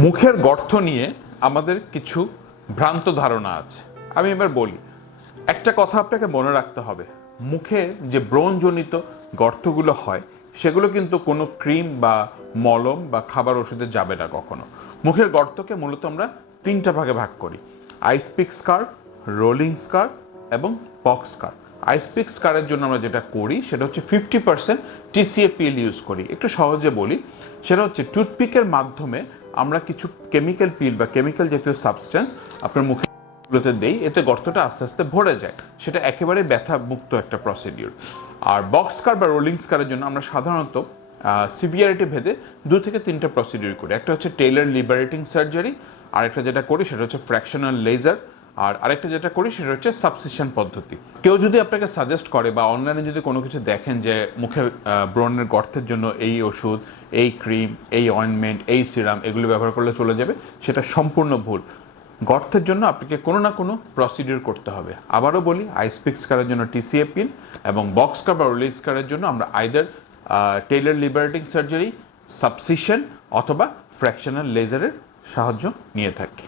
মুখের গর্ত নিয়ে আমাদের কিছু ভ্রান্ত ধারণা আছে। আমি এবার বলি, একটা কথা আপনাকে মনে রাখতে হবে, মুখে যে ব্রণজনিত গর্তগুলো হয় সেগুলো কিন্তু কোনো ক্রিম বা মলম বা খাবার ওষুধে যাবে না কখনো। মুখের গর্তকে মূলত আমরা তিনটা ভাগে ভাগ করি: আইসপিক স্কার, রোলিং স্কার এবং পক্স স্কার। আইসপিক স্কারের জন্য আমরা যেটা করি সেটা হচ্ছে 50% টিসিএ পিল ইউজ করি। একটু সহজে বলি, সেটা হচ্ছে টুথপিকের মাধ্যমে আমরা কিছু কেমিক্যাল পিল বা কেমিক্যাল জাতীয় সাবস্টেন্স আপনার মুখে দেই, এতে গর্তটা আস্তে আস্তে ভরে যায়। সেটা একেবারে ব্যথা মুক্ত একটা প্রসিডিউর। আর বক্স স্কার বা রোলিং স্কারের জন্য আমরা সাধারণত সিভিয়ারিটি ভেদে 2 থেকে 3টা প্রসিডিউর করি। একটা হচ্ছে টেইলার লিবারেটিং সার্জারি, আরেকটা যেটা করি সেটা হচ্ছে ফ্র্যাকশনাল লেজার, আর আরেকটা যেটা করি সেটা হচ্ছে সাবসিশন পদ্ধতি। কেউ যদি আপনাকে সাজেস্ট করে বা অনলাইনে যদি কোনো কিছু দেখেন যে মুখের ব্রণের গর্তের জন্য এই ওষুধ, এই ক্রিম, এই অয়েনমেন্ট, এই সিরাম এগুলো ব্যবহার করলে চলে যাবে, সেটা সম্পূর্ণ ভুল। গর্তের জন্য আপনাকে কোনো না কোনো প্রসিডিউর করতে হবে। আবারও বলি, আইসপিক স্কারের জন্য টিসিএ পিল এবং বক্স স্কার বা রোলিং স্কারের জন্য আমরা আইদার টেইলার লিবারেটিং সার্জারি, সাবসিশন অথবা ফ্র্যাকশনাল লেজারের সাহায্য নিয়ে থাকি।